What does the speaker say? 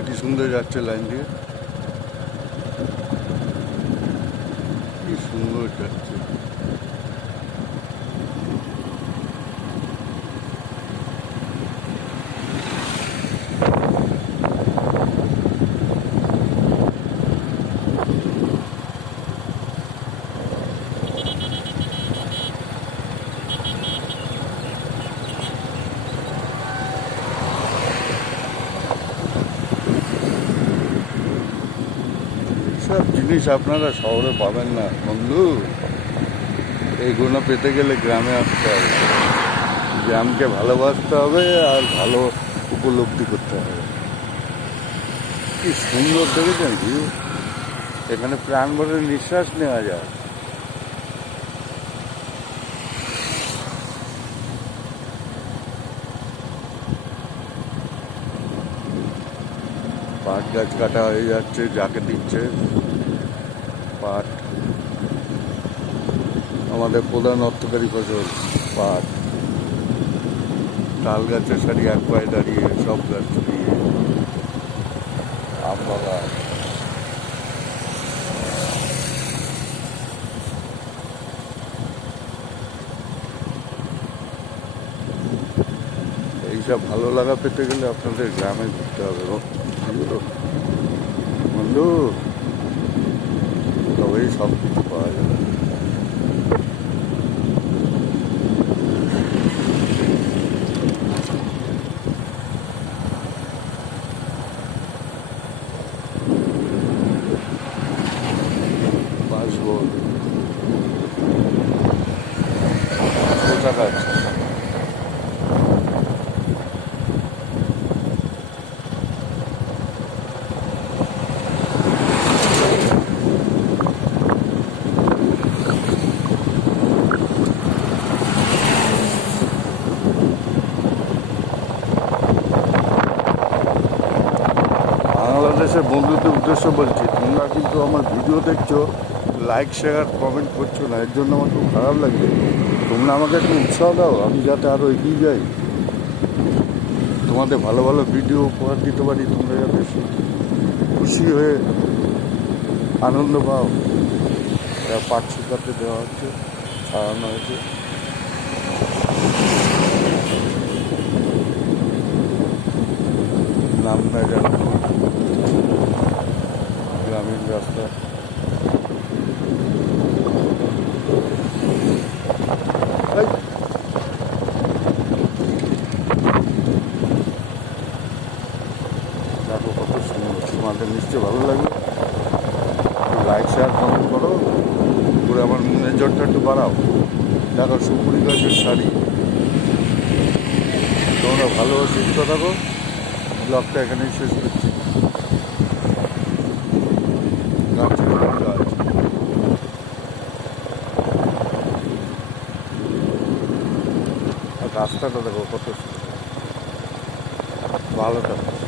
না কি সুন্দর যাচ্ছে লাইন দিয়ে, কি সুন্দর যাচ্ছে। সব জিনিস আপনারা শহরে পাবেন না বন্ধু। এইগুলো পেতে গেলে গ্রামে আসতে হবে, গ্রামকে ভালোবাসতে হবে আর ভালো উপলব্ধি করতে হবে। কি সুন্দর দেখেছেন ভিউ, এখানে প্রাণ ভরে নিঃশ্বাস নেওয়া যায়। পাট গাছ কাটা হয়ে যাচ্ছে, যাকে দিচ্ছে পাট। আমাদের প্রধান অর্থকারী ফসল পাট। তাল গাছের সারি এক পায়ে দাঁড়িয়ে, সব গাছ দিয়ে আম বাগান। এইসব ভালো লাগা পেতে গেলে আপনাদের গ্রামে ঘুরতে হবে বন্ধু, তবেই সব কিছু পাওয়া যাবে। বাঁশবন, শসা গাছ, বাংলাদেশের বন্ধুদের উদ্দেশ্য বলছি, তোমরা কিন্তু আমার ভিডিও দেখছো, লাইক শেয়ার কমেন্ট করছো না, এর জন্য আমার খুব খারাপ লাগছে। তোমরা আমাকে একটু উৎসাহ দাও, আমি যাতে আরও এগিয়ে যাই, তোমাদের ভালো ভালো ভিডিও উপহার দিতে পারি, তোমরা যাতে খুশি হয়ে আনন্দ পাও। পাট শুকাতে দেওয়া হচ্ছে, ছাড়ানো হয়েছে। নামটা যেন গ্রামীণ রাস্তা। দেখো কত সুন্দর, তোমাদের নিশ্চয়ই ভালো লাগবে। লাইক শেয়ার কমেন্ট করো, করে আমার মনের জোরটা একটু বাড়াও। দেখো সুপুরি গাছের শাড়ি। তোমরা ভালো সুস্থ থাকো। ব্লগটা এখানেই শেষ করছি। রাস্তাটা দেখো কত ভালো থাকো।